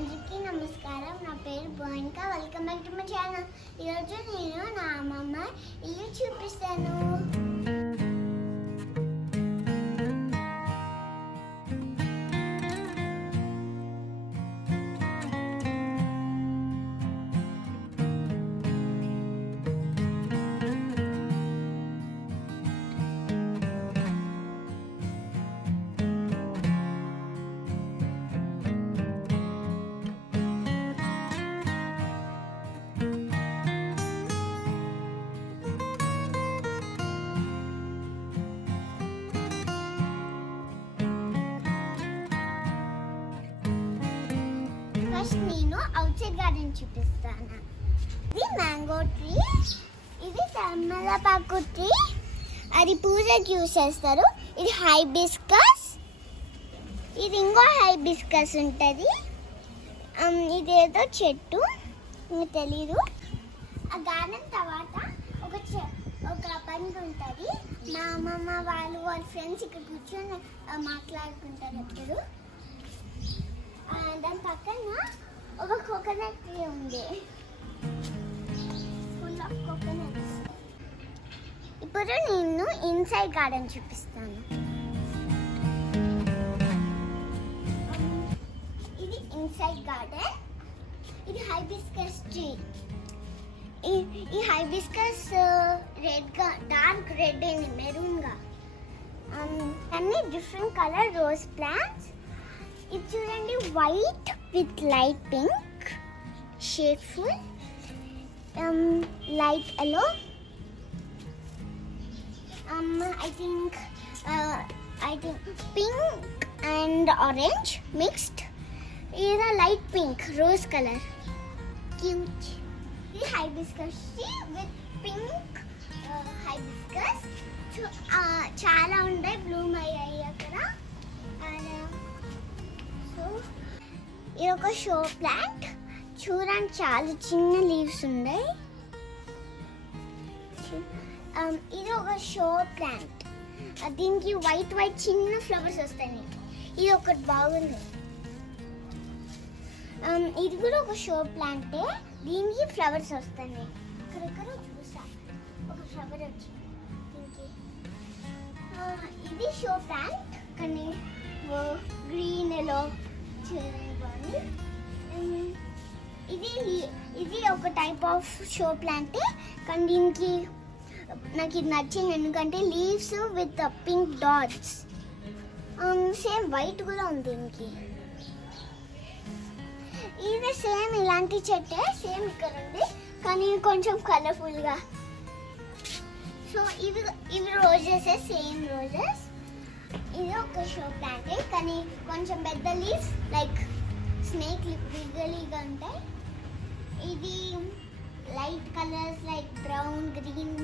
అందరికీ నమస్కారం. నా పేరు Boinka. Welcome back to my channel. ఈరోజు నేను నా అమ్మమ్మ ఇల్లు చూపిస్తాను. ఫస్ట్ నేను అవుట్ సైడ్ గార్డెన్ చూపిస్తాను. ఇది మ్యాంగో ట్రీ, ఇది తమలపాకు ట్రీ, అది పూజకి యూజ్ చేస్తారు. ఇది హైబిస్కస్, ఇది ఇంకో హైబిస్కస్ ఉంటుంది. ఇదేదో చెట్టు తెలీదు. ఆ గార్డెన్ తర్వాత ఒక బండి ఉంటుంది. మా అమ్మమ్మ వాళ్ళ ఫ్రెండ్స్ ఇక్కడ కూర్చొని మాట్లాడుకుంటారు ఎప్పుడు. దాని పక్కన ఒక కోకోనట్ ట్రీ ఉంది, ఫుల్ ఆఫ్ కోకోనట్స్. ఇప్పుడు నేను ఇన్సైడ్ గార్డెన్ చూపిస్తాను. ఇది ఇన్సైడ్ గార్డెన్. ఇది హైబిస్కస్ ట్రీ. ఈ హైబిస్కస్ రెడ్గా, డార్క్ రెడ్ అండ్ మెరూన్గా, అన్ని డిఫరెంట్ కలర్ రోజ్ ప్లాంట్స్. ఇది చూడండి, వైట్ విత్ లైట్ పింక్ షేడ్ఫుల్, light yellow, I think pink and orange mixed. ఇది light pink rose colour, cute. ఇది హైబిస్కస్ విత్ పింక్ హైబిస్కస్. చాలా ఉంటాయి, బ్లూమ్ అయ్యాయి అక్కడ. ఇది ఒక షో ప్లాంట్. చూడండి, చాలా చిన్న లీవ్స్ ఉన్నాయి. ఇది ఒక షో ప్లాంట్. దీనికి వైట్ చిన్న ఫ్లవర్స్ వస్తాయి. ఇది ఒకటి బాగుంది. ఇది కూడా ఒక షో ప్లాంటే, దీనికి ఫ్లవర్స్ వస్తాయి. ఇక్కడెక్కడ చూసా ఒక ఫ్లవర్ వచ్చింది దీనికి. ఇది షో ప్లాంట్ కానీ గ్రీన్ ఎల్లో. ఇది ఒక టైప్ ఆఫ్ షో ప్లాంట్ కానీ దీనికి నాకు ఇది నచ్చింది, ఎందుకంటే leaves with pink dots. Same white కూడా ఉంది దీనికి. ఇది సేమ్ ఇలాంటి చెట్టే, సేమ్ ఇక్కడ ఉంది కానీ కొంచెం కలర్ఫుల్గా. సో ఇవి రోజెస్, సేమ్ రోజెస్. ఇది ఒక షో ప్లాంటే కానీ కొంచెం పెద్ద లీవ్స్, లైక్ స్నేక్ బిగ్గలీగా ఉంటాయి. ఇది light colours like brown, green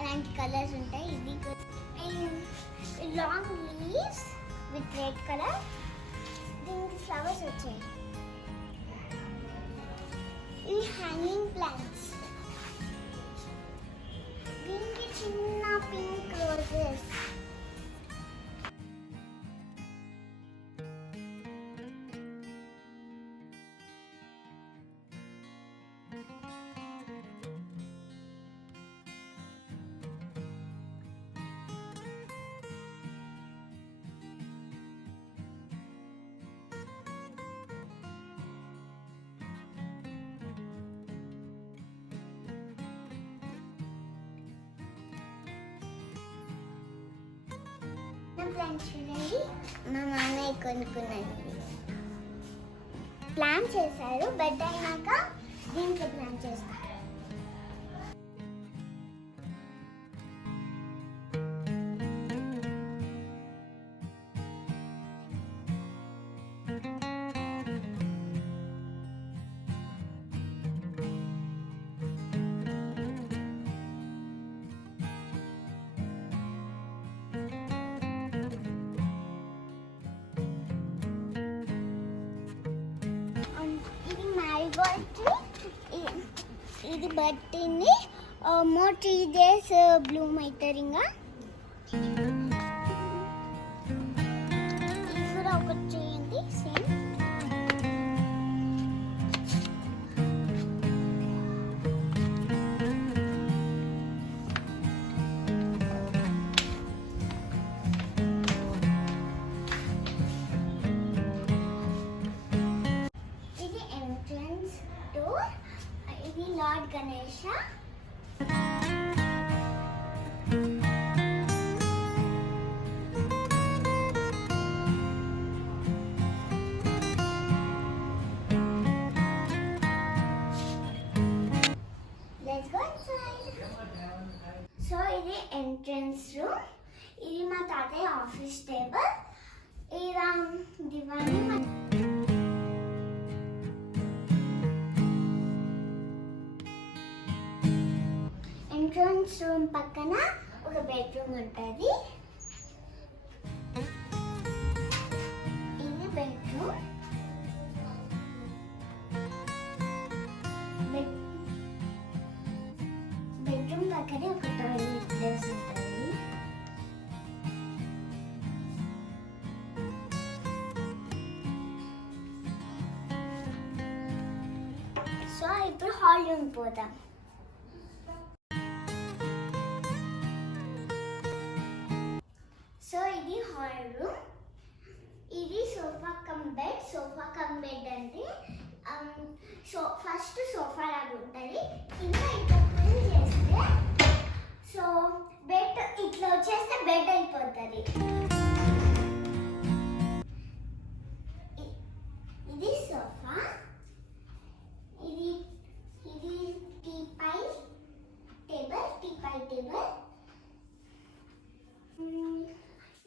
అలాంటి కలర్స్ ఉంటాయి. ఇది long leaves with red colour. దీనికి ఫ్లవర్స్ వచ్చాయి. ఇవి హ్యాంగింగ్ ప్లాంట్స్. దీనికి చిన్న పింక్ రోజెస్. ప్లాంట్ చూడండి, మా నాన్నయ్య కొనుక్కున్నాను. ప్లాన్ చేశారు, బెడ్ అయినాక దీంట్లో ప్లాన్ చేస్తారు. ఇది బట్టింది మోర్ 3 days బ్లూమ్ అవుతారు. ఇంకా ఇది కూడా ఒకటి చేయండి సేమ్. ఇది lord Ganesha. Let's go inside. So ఇది ఎంట్రన్స్ రూమ్. ఇది మా తాతయ్య ఆఫీస్ టేబుల్. ఇలా దివాని ఎంట్రన్స్ రూమ్ పక్కన ఒక బెడ్రూమ్ ఉంటుంది. ఇది బెడ్రూమ్. బెడ్రూమ్ పక్కనే ఒక టాయిలెట్ ప్లేస్ ఉంటుంది. సో ఇప్పుడు హాల్ రూమ్ పోదాం. సో ఇది హాల్ రూమ్. ఇది sofa cum bed. Sofa cum bed అంటే ఫస్ట్ సోఫా లాగా ఉంటుంది. కింద ఇట్లా ఫిల్ చేస్తే సో బెడ్ ఇట్లా వచ్చేస్తే బెడ్ అయిపోతుంది. ఇది సోఫా. ఇది ఇది టీపై టేబుల్.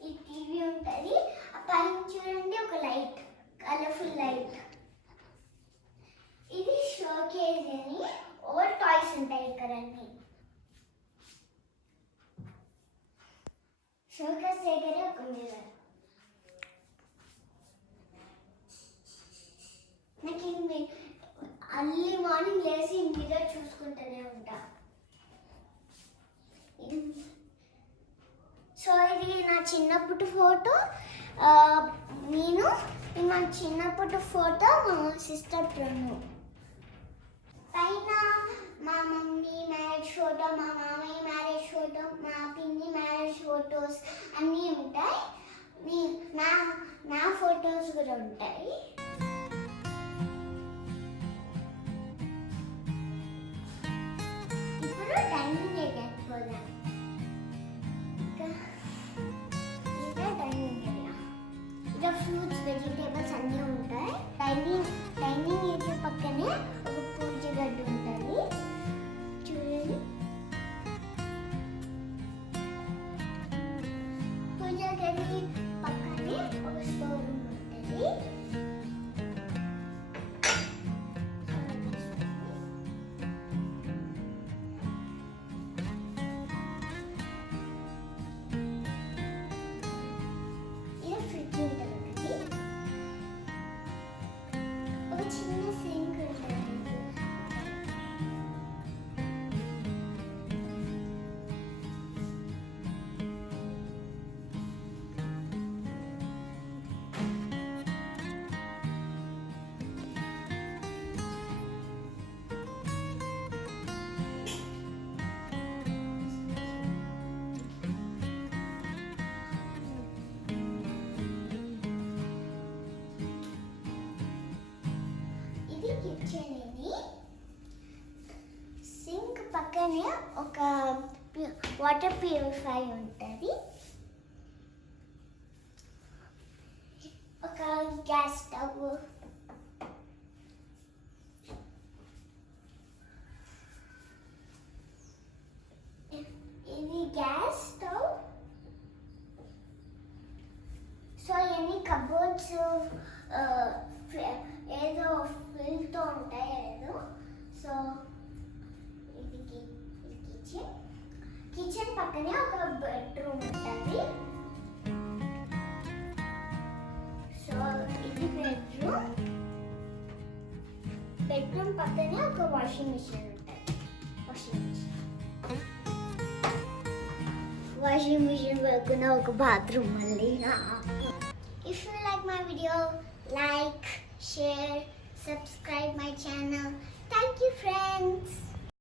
ఈ టీవీ ఉంటుంది. ఆ పైన చూడండి ఒక లైట్, కలర్ఫుల్ లైట్. ఇది షోకేజ్ అని ఓవర్ టాయ్స్ ఉంటాయి ఇక్కడ అన్ని. షోకేజ్ దగ్గరే ఒక మిర్రర్. నాకు అర్లీ మార్నింగ్ లేచి మిర్రర్ చూసుకుంటూనే ఉంటా. సో ఇది నా చిన్నప్పటి ఫోటో. మా చిన్నప్పటి ఫోటో మా సిస్టర్ ప్రణు. పైన మా మమ్మీ మ్యారేజ్ ఫోటో, మా మామయ్య మ్యారేజ్ ఫోటో, మా పిన్ని మ్యారేజ్ ఫొటోస్ అన్నీ ఉంటాయి. నా ఫొటోస్ కూడా ఉంటాయి. ఇప్పుడు డైనింగ్ ఏరియాకి పోదాం. డైనింగ్ ఏరియా ఇంకా ఫ్రూట్స్, వెజిటేబుల్స్ అన్నీ ఉంటాయి. డైనింగ్ ఏరియా పక్కనే ఒక పూజ గడ్డి ఉంటుంది. చూడండి, పూజ గది పక్కనే ఒక స్టోర్ రూమ్ ఉంటుంది. చిన్న సింక్ ఉంటుంది. కిచెన్. ఇది సింక్ పక్కనే ఒక వాటర్ ప్యూరిఫై ఉంటుంది. ఒక గ్యాస్ స్టవ్. ఇది గ్యాస్ స్టవ్. సో ఇవన్నీ కబోర్డ్స్ ఏదో ఫిల్తో ఉంటాయి ఏదో. సో ఇది కిచెన్ పక్కనే ఒక బెడ్రూమ్ ఉంటుంది. సో ఇది బెడ్రూమ్ పక్కనే ఒక వాషింగ్ మిషన్ ఉంటుంది. వాషింగ్ మిషన్ పక్కన ఒక బాత్రూమ్ మళ్ళీ. If you like my video, like, share, subscribe my channel.